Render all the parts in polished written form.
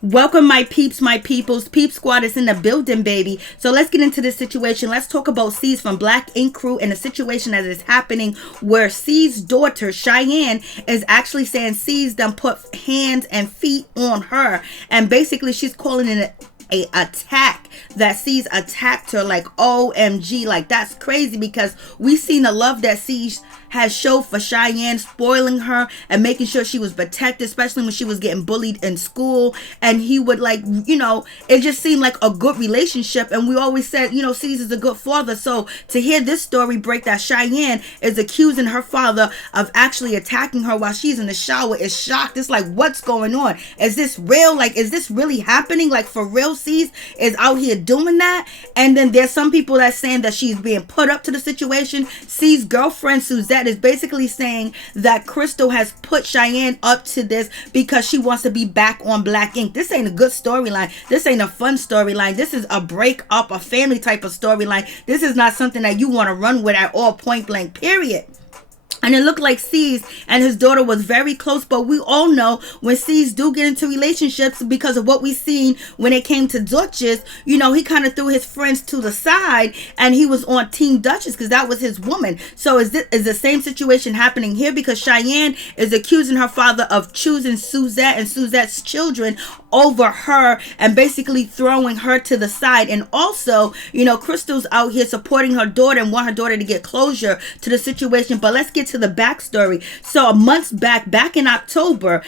Welcome, my peeps, my peoples. Peep Squad is in the building, baby. So let's get into this situation. Let's talk about C's from Black Ink Crew and the situation that is happening where C's daughter, Cheyenne, is actually saying C's done put hands and feet on her. And basically, she's calling it a attack, that C's attacked her, like OMG, like that's crazy, because we seen the love that C's has showed for Cheyenne, spoiling her and making sure she was protected, especially when she was getting bullied in school. And he would, like, you know, it just seemed like a good relationship. And we always said, you know, C's is a good father. So to hear this story break that Cheyenne is accusing her father of actually attacking her while she's in the shower is shocked. It's like, what's going on? Is this real? Like, is this really happening? Like, for real, C's is out here doing that? And then there's some people that's saying that she's being put up to the situation. C's girlfriend, Suzette, is basically saying that Crystal has put Cheyenne up to this because she wants to be back on Black Ink. This ain't a good storyline. This ain't a fun storyline. This is a break up, a family type of storyline. This is not something that you want to run with at all, point blank, period. And it looked like C's and his daughter was very close, but we all know when C's do get into relationships, because of what we seen when it came to Duchess, you know, he kind of threw his friends to the side and he was on Team Duchess because that was his woman. So is the same situation happening here? Because Cheyenne is accusing her father of choosing Suzette and Suzette's children over her and basically throwing her to the side. And also, you know, Crystal's out here supporting her daughter and want her daughter to get closure to the situation. But let's get to the backstory. So months back in October,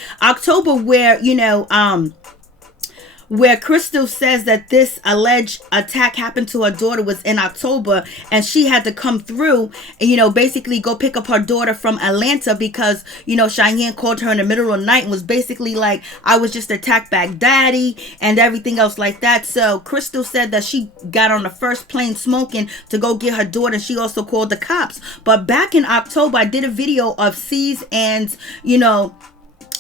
where, you know, where Crystal says that this alleged attack happened to her daughter was in October, and she had to come through and, you know, basically go pick up her daughter from Atlanta because, you know, Cheyenne called her in the middle of the night and was basically like, I was just attacked back daddy and everything else like that. So Crystal said that she got on the first plane smoking to go get her daughter, and she also called the cops. But back in October, I did a video of C's and, you know,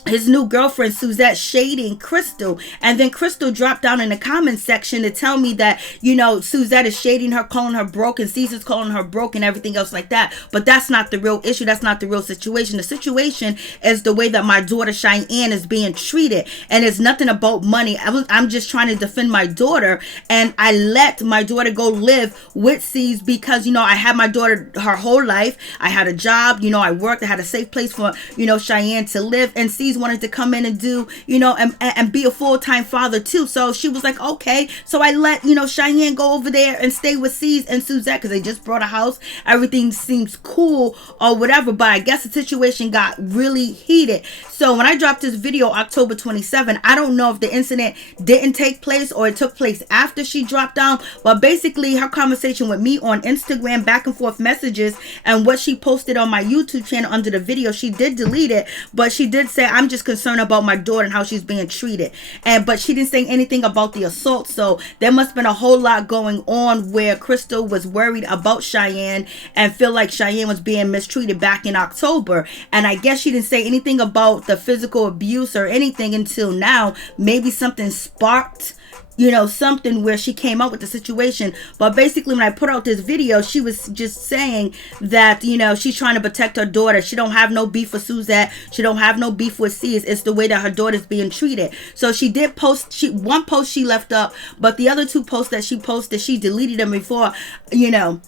his new girlfriend Suzette shading Crystal, and then Crystal dropped down in the comments section to tell me that, you know, Suzette is shading her, calling her broke, and Caesar's calling her broke and everything else like that. But that's not the real issue. That's not the real situation. The situation is the way that my daughter Cheyenne is being treated, and it's nothing about money. I'm just trying to defend my daughter, and I let my daughter go live with C's because, you know, I had my daughter her whole life. I had a job, you know, I worked, I had a safe place for, you know, Cheyenne to live, and C's wanted to come in and do, you know, and be a full-time father too. So she was like, okay. So I let, you know, Cheyenne go over there and stay with C's and Suzette because they just brought a house. Everything seems cool or whatever, but I guess the situation got really heated. So when I dropped this video October 27, I don't know if the incident didn't take place or it took place after she dropped down, but basically her conversation with me on Instagram, back and forth messages, and what she posted on my YouTube channel under the video, she did delete it, but she did say, I'm just concerned about my daughter and how she's being treated. But she didn't say anything about the assault. So there must have been a whole lot going on where Crystal was worried about Cheyenne and feel like Cheyenne was being mistreated back in October. And I guess she didn't say anything about the physical abuse or anything until now. Maybe something sparked, you know, something where she came up with the situation. But basically when I put out this video, she was just saying that, you know, she's trying to protect her daughter. She don't have no beef with Suzette. She don't have no beef with C's. It's the way that her daughter's being treated. So she did post, one post she left up, but the other two posts that she posted, she deleted them before, you know,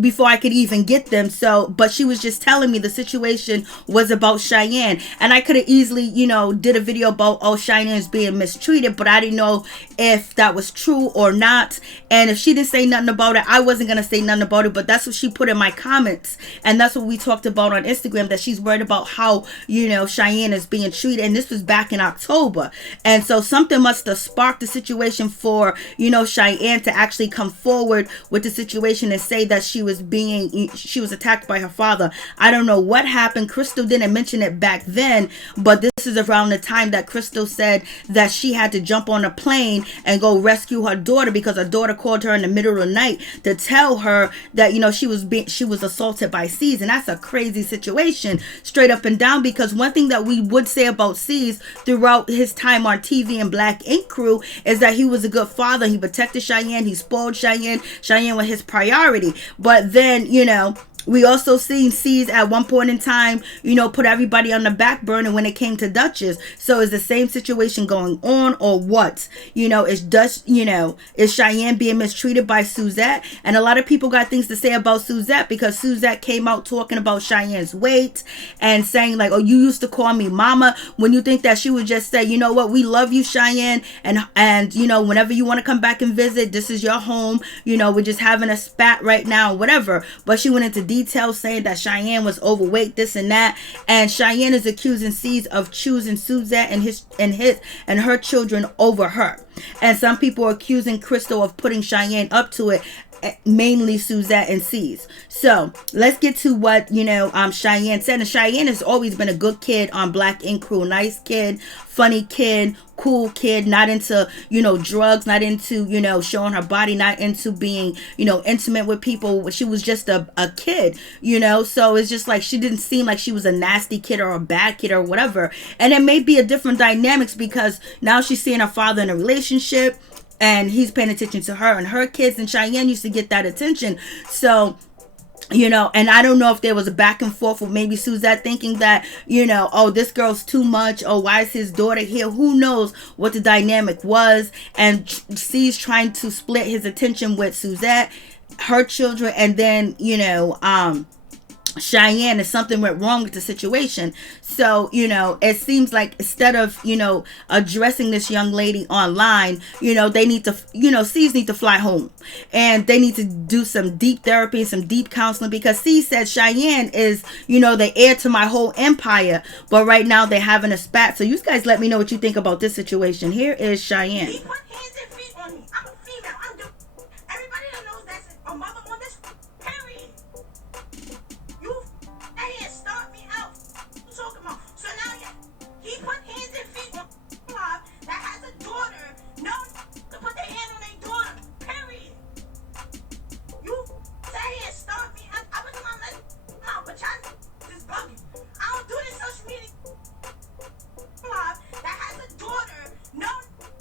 before I could even get them. So, but she was just telling me the situation was about Cheyenne, and I could have easily, you know, did a video about, oh, Cheyenne's being mistreated, but I didn't know if that was true or not. And if she didn't say nothing about it, I wasn't gonna say nothing about it. But that's what she put in my comments, and that's what we talked about on Instagram, that she's worried about how, you know, Cheyenne is being treated. And this was back in October, and so something must have sparked the situation for, you know, Cheyenne to actually come forward with the situation and say that she was attacked by her father. I don't know what happened. Crystal didn't mention it back then, but this is around the time that Crystal said that she had to jump on a plane and go rescue her daughter because her daughter called her in the middle of the night to tell her that, you know, she was assaulted by C's. And that's a crazy situation, straight up and down, because one thing that we would say about C's throughout his time on TV and Black Ink Crew is that he was a good father. He protected Cheyenne, he spoiled Cheyenne was his priority. But then, you know, We also seen C's at one point in time, put everybody on the back burner when it came to Duchess. So is the same situation going on, or what? Is Cheyenne being mistreated by Suzette? And a lot of people got things to say about Suzette, because Suzette came out talking about Cheyenne's weight and saying like, oh, you used to call me mama, when you think that she would just say, you know what, we love you, Cheyenne, and whenever you want to come back and visit, this is your home, we're just having a spat right now, whatever. But she went into details saying that Cheyenne was overweight, this and that, and Cheyenne is accusing C's of choosing Suzette and her children over her. And some people are accusing Crystal of putting Cheyenne up to it, mainly Suzette and C's. So let's get to what Cheyenne said. And Cheyenne has always been a good kid on Black Ink Crew. Nice kid, funny kid, cool kid, not into drugs, not into showing her body, not into being intimate with people. She was just a kid, so it's just like she didn't seem like she was a nasty kid or a bad kid or whatever. And it may be a different dynamics, because now she's seeing her father in a relationship and he's paying attention to her and her kids, and Cheyenne used to get that attention. So and I don't know if there was a back and forth with maybe Suzette thinking that, oh, this girl's too much. Oh, why is his daughter here? Who knows what the dynamic was? And C's trying to split his attention with Suzette, her children, and then, Cheyenne, if something went wrong with the situation. So, it seems like instead of, addressing this young lady online, they need to, C's need to fly home, and they need to do some deep therapy, some deep counseling, because C said Cheyenne is, the heir to my whole empire, but right now they're having a spat. So you guys let me know what you think about this situation. Here is Cheyenne. He put hands and feet on me. I'm a female. Everybody that knows that's a mother on this, period. You here start me out. You talking about? So now he put hands and feet on Rob that has a daughter. No to put their hand on their daughter. Period. You here start me out. I was gonna let mom, but y'all just bugging. I don't do this social media. Rob that has a daughter. No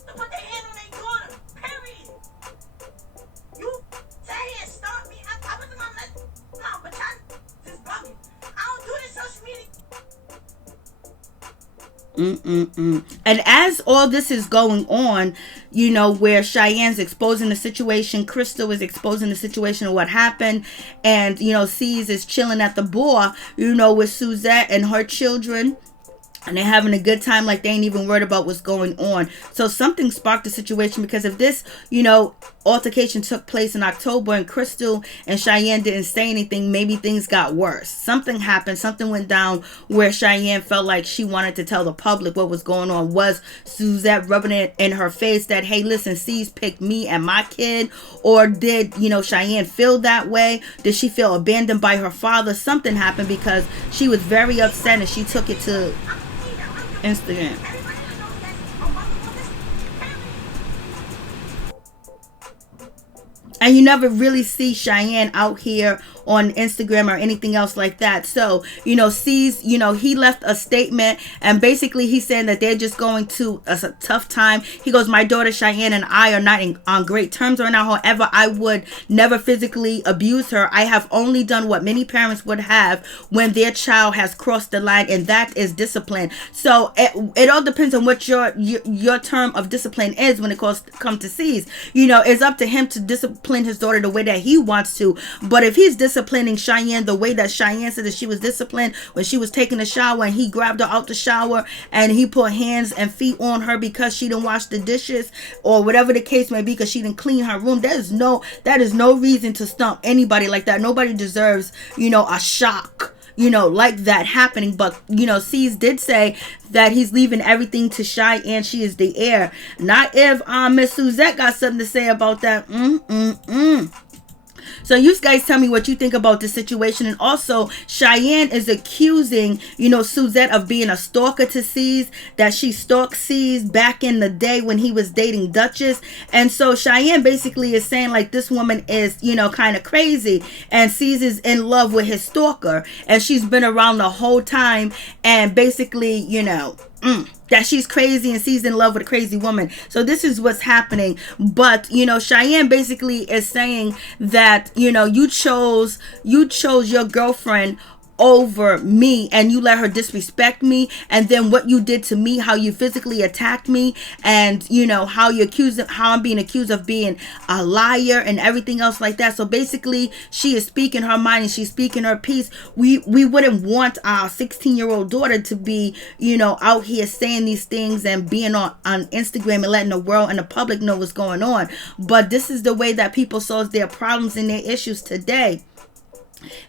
to put their hand on their daughter. Period. You here start me out. I was gonna let mom, but y'all just bugging. I don't do this social media. And as all this is going on, where Cheyenne's exposing the situation, Crystal is exposing the situation of what happened, and C's is chilling at the bar, with Suzette and her children, and they're having a good time like they ain't even worried about what's going on. So something sparked the situation, because if this, altercation took place in October and Crystal and Cheyenne didn't say anything, maybe things got worse. Something happened. Something went down where Cheyenne felt like she wanted to tell the public what was going on. Was Suzette rubbing it in her face that, hey, listen, C's picked me and my kid? Or did, Cheyenne feel that way? Did she feel abandoned by her father? Something happened, because she was very upset and she took it to Instagram. And you never really see Cheyenne out here on Instagram or anything else like that. So, C's, he left a statement, and basically he's saying that they're just going to a tough time. He goes, my daughter Cheyenne and I are not on great terms right now. However, I would never physically abuse her. I have only done what many parents would have when their child has crossed the line, and that is discipline. So it all depends on what your term of discipline is when it comes to C's. It's up to him to discipline his daughter the way that he wants to. But if he's disciplining Cheyenne the way that Cheyenne said that she was disciplined when she was taking a shower, and he grabbed her out the shower and he put hands and feet on her because she didn't wash the dishes, or whatever the case may be, because she didn't clean her room, that is no reason to stump anybody like that. Nobody deserves, a shock, like that happening. But, C's did say that he's leaving everything to Cheyenne. She is the heir. Not if Miss Suzette got something to say about that. So you guys tell me what you think about the situation. And also, Cheyenne is accusing, Suzette of being a stalker to C's, that she stalked C's back in the day when he was dating Duchess. And so Cheyenne basically is saying like this woman is, kind of crazy, and C's is in love with his stalker, and she's been around the whole time, and basically, that she's crazy and she's in love with a crazy woman. So this is what's happening. But, you know, Cheyenne basically is saying that, you know, you chose your girlfriend over me, and you let her disrespect me, and then what you did to me, how you physically attacked me, and you know how I'm being accused of being a liar and everything else like that. So basically she is speaking her mind and she's speaking her piece. We wouldn't want our 16-year-old daughter to be, you know, out here saying these things and being on Instagram and letting the world and the public know what's going on. But this is the way that people solve their problems and their issues today.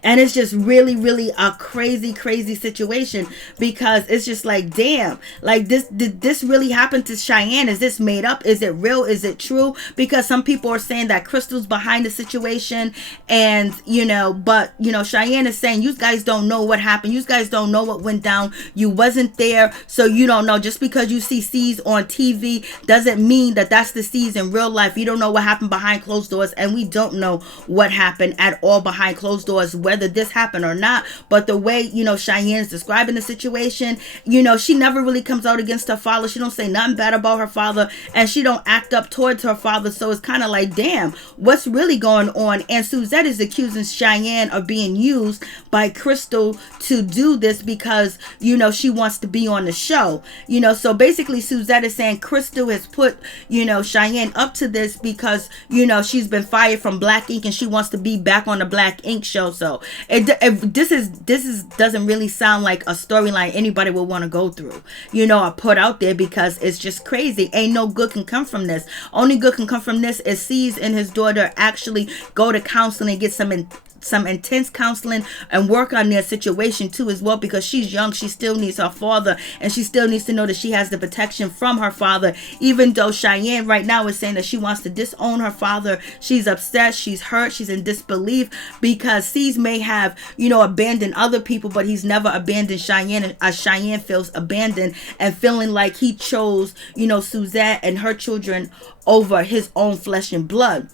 And it's just really, really a crazy situation, because it's just like, damn, like did this really happen to Cheyenne? Is this made up? Is it real? Is it true? Because some people are saying that Crystal's behind the situation, and you know, but you know, Cheyenne is saying you guys don't know what happened. You guys don't know what went down. You wasn't there, so you don't know. Just because you see C's on TV doesn't mean that that's the C's in real life. You don't know what happened behind closed doors, and we don't know what happened at all behind closed doors, whether this happened or not. But the way, you know, Cheyenne's describing the situation, you know, she never really comes out against her father. She don't say nothing bad about her father, and she don't act up towards her father. So it's kind of like, damn, what's really going on? And Suzette is accusing Cheyenne of being used by Crystal to do this because, you know, she wants to be on the show, you know. So basically Suzette is saying Crystal has put, you know, Cheyenne up to this because, you know, she's been fired from Black Ink and she wants to be back on the Black Ink show. So this doesn't really sound like a storyline anybody would want to go through, you know, or put out there, because it's just crazy. Ain't no good can come from this. Only good can come from this is C's and his daughter actually go to counseling and get some intense counseling and work on their situation too as well, because she's young. She still needs her father, and she still needs to know that she has the protection from her father. Even though Cheyenne right now is saying that she wants to disown her father, she's upset, she's hurt, she's in disbelief, because C's may have, you know, abandoned other people, but he's never abandoned Cheyenne. As Cheyenne feels abandoned and feeling like he chose, you know, Suzette and her children over his own flesh and blood.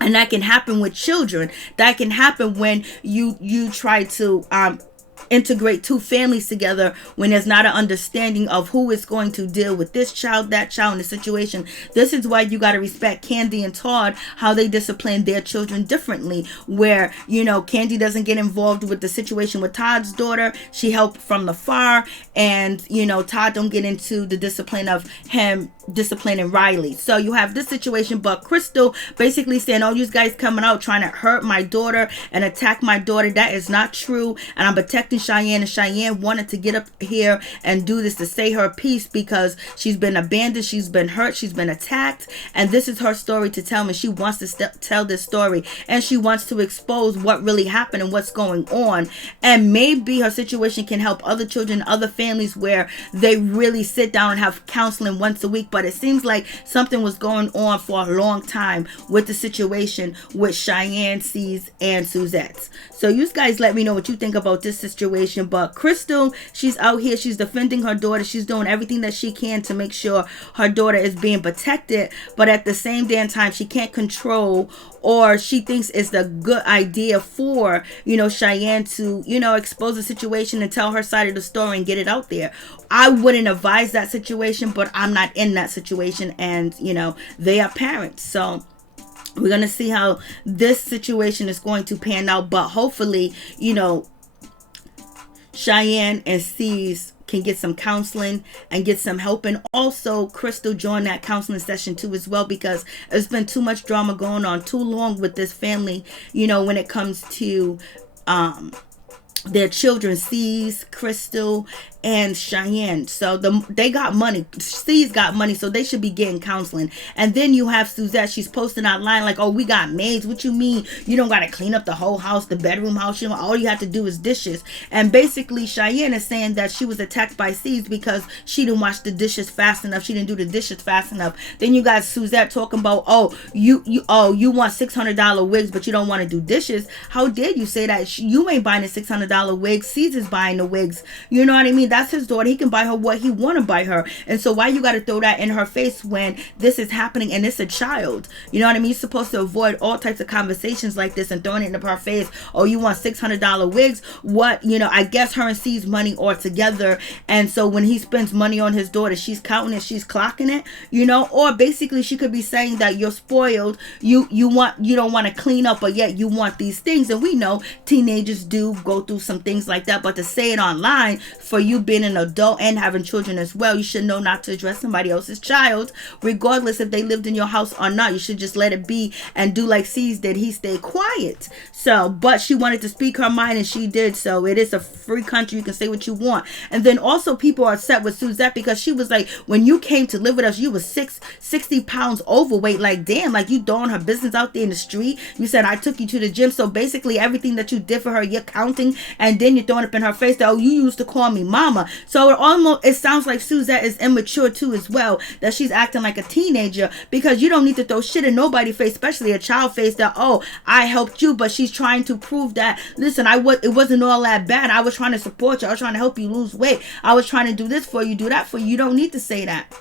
And that can happen with children. That can happen when you try to integrate two families together when there's not an understanding of who is going to deal with this child, that child, in the situation. This is why you got to respect Candy and Todd, how they discipline their children differently, where, you know, Candy doesn't get involved with the situation with Todd's daughter. She helped from the far, and, you know, Todd don't get into the discipline of him disciplining Riley. So you have this situation, but Crystal basically saying, oh, you guys coming out trying to hurt my daughter and attack my daughter. That is not true, and I'm protecting Cheyenne, and Cheyenne wanted to get up here and do this to say her piece because she's been abandoned, she's been hurt, she's been attacked, and this is her story to tell me. She wants to tell this story, and she wants to expose what really happened and what's going on, and maybe her situation can help other children, other families, where they really sit down and have counseling once a week. But it seems like something was going on for a long time with the situation with Cheyenne, C's, and Suzette. So you guys let me know what you think about this situation. But Crystal, she's out here, she's defending her daughter, she's doing everything that she can to make sure her daughter is being protected, but at the same damn time she can't control, or she thinks it's a good idea for, you know, Cheyenne to, you know, expose the situation and tell her side of the story and get it out there. I wouldn't advise that situation, but I'm not in that situation, and, you know, they are parents. So we're going to see how this situation is going to pan out, but hopefully, you know, Cheyenne and C's can get some counseling and get some help, and also Crystal join that counseling session too as well, because there's been too much drama going on too long with this family, you know, when it comes to their children, C's, Crystal, and Cheyenne. So they got money. C's got money, so they should be getting counseling. And then you have Suzette. She's posting online like, oh, we got maids. What you mean? You don't got to clean up the whole house, the bedroom house. You know, all you have to do is dishes. And basically, Cheyenne is saying that she was attacked by C's because she didn't wash the dishes fast enough. She didn't do the dishes fast enough. Then you got Suzette talking about, oh, you want $600 wigs, but you don't want to do dishes. How dare you say that? You ain't buying the $600 wigs. C's is buying the wigs. You know what I mean? that's his daughter. He can buy her what he want to buy her. And so why you got to throw that in her face when this is happening and it's a child? You know what I mean? You're supposed to avoid all types of conversations like this and throwing it in her face. Oh, you want $600 wigs? What? You know, I guess her and C's money are together. And so when he spends money on his daughter, she's counting it, she's clocking it, you know? Or basically she could be saying that you're spoiled. You don't want to clean up, but yet you want these things. And we know teenagers do go through some things like that. But to say it online, for you being an adult and having children as well, you should know not to address somebody else's child, regardless if they lived in your house or not. You should just let it be and do like C's did. He stayed quiet. So, but she wanted to speak her mind and she did. So it is a free country. You can say what you want. And then also people are upset with Suzette because she was like, when you came to live with us, you was 60 pounds overweight. Like, damn, like you throwing her business out there in the street. You said, I took you to the gym. So basically everything that you did for her, you're counting, and then you're throwing up in her face that, oh, you used to call me mama. So it sounds like Suzette is immature too as well, that she's acting like a teenager, because you don't need to throw shit in nobody's face, especially a child face, that, oh, I helped you. But she's trying to prove that, listen, it wasn't all that bad. I was trying to support you. I was trying to help you lose weight. I was trying to do this for you, do that for you. You don't need to say that.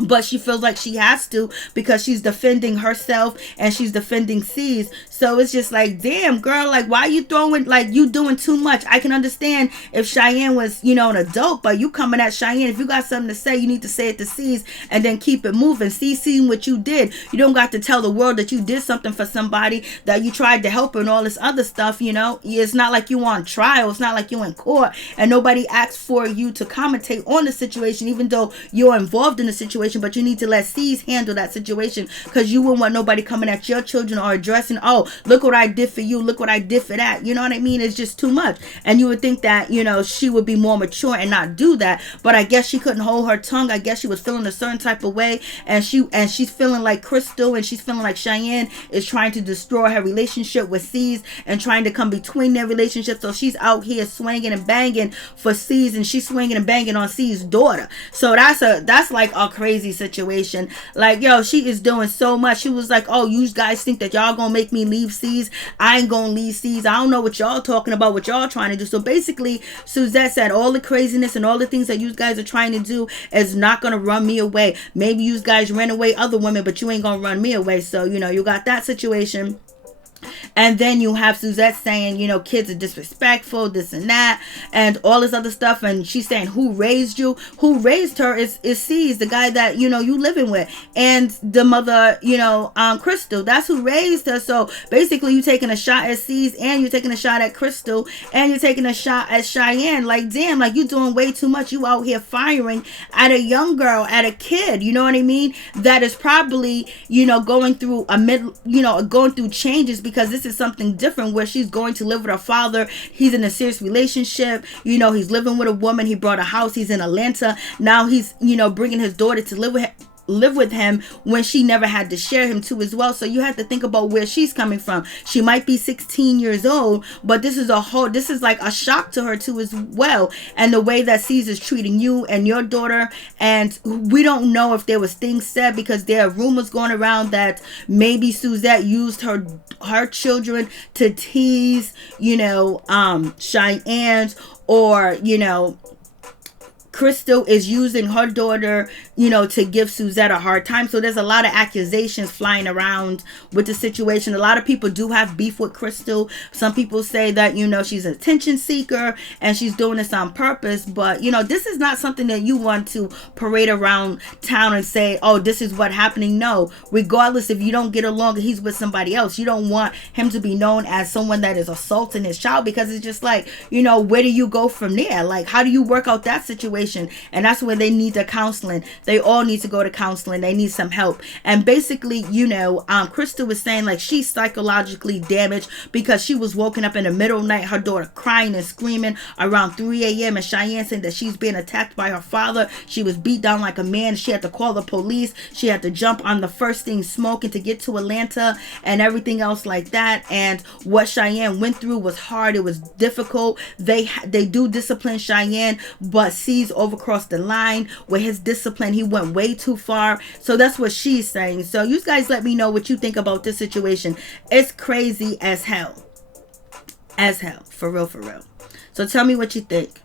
But she feels like she has to because she's defending herself and she's defending C's. So it's just like, damn, girl, like, why you throwing, like, you doing too much? I can understand if Cheyenne was, you know, an adult, but you coming at Cheyenne. If you got something to say, you need to say it to C's and then keep it moving. C's seen what you did. You don't got to tell the world that you did something for somebody, that you tried to help her and all this other stuff, you know. It's not like you on trial. It's not like you in court and nobody asked for you to commentate on the situation, even though you're involved in the situation. But you need to let C's handle that situation, because you wouldn't want nobody coming at your children or addressing, oh, look what I did for you, look what I did for that. You know what I mean? It's just too much. And you would think that, you know, she would be more mature and not do that. But I guess she couldn't hold her tongue. I guess she was feeling a certain type of way, and she's feeling like Crystal, and she's feeling like Cheyenne is trying to destroy her relationship with C's and trying to come between their relationship. So she's out here swinging and banging for C's, and she's swinging and banging on C's daughter. So that's like a crazy situation. Like, yo, she is doing so much. She was like, oh, you guys think that y'all gonna make me leave C's? I ain't gonna leave C's. I don't know what y'all talking about, what y'all trying to do. So basically Suzette said all the craziness and all the things that you guys are trying to do is not gonna run me away. Maybe you guys ran away other women, but you ain't gonna run me away. So, you know, you got that situation. And then you have Suzette saying, you know, kids are disrespectful, this and that, and all this other stuff. And she's saying, who raised you? Who raised her is C's, the guy that, you know, you living with. And the mother, you know, Crystal, that's who raised her. So basically you taking a shot at C's, and you're taking a shot at Crystal, and you're taking a shot at Cheyenne. Like, damn, like, you doing way too much. You out here firing at a young girl, at a kid, you know what I mean? That is probably, you know, going through going through changes, because this is something different where she's going to live with her father. He's in a serious relationship. You know, he's living with a woman. He brought a house. He's in Atlanta. Now he's, you know, bringing his daughter to live with him when she never had to share him too as well. So you have to think about where she's coming from. She might be 16 years old, but this is like a shock to her too as well. And the way that C's is treating you and your daughter, and we don't know if there was things said, because there are rumors going around that maybe Suzette used her children to tease, you know, Cheyenne's, or, you know, Crystal is using her daughter, you know, to give Suzette a hard time. So there's a lot of accusations flying around with the situation. A lot of people do have beef with Crystal. Some people say that, you know, she's an attention seeker and she's doing this on purpose. But, you know, this is not something that you want to parade around town and say, oh, this is what's happening. No, regardless, if you don't get along and he's with somebody else, you don't want him to be known as someone that is assaulting his child, because it's just like, you know, where do you go from there? Like, how do you work out that situation? And that's where they need the counseling. They all need to go to counseling. They need some help. And basically, you know, Crystal was saying like she's psychologically damaged because she was woken up in the middle of the night, her daughter crying and screaming around 3 a.m. and Cheyenne saying that she's being attacked by her father. She was beat down like a man. She had to call the police. She had to jump on the first thing smoking to get to Atlanta and everything else like that. And what Cheyenne went through was hard. It was difficult. They do discipline Cheyenne, but C's overcrossed the line with his discipline. He went way too far. So that's what she's saying. So you guys let me know what you think about this situation. It's crazy as hell. As hell. For real, for real. So tell me what you think.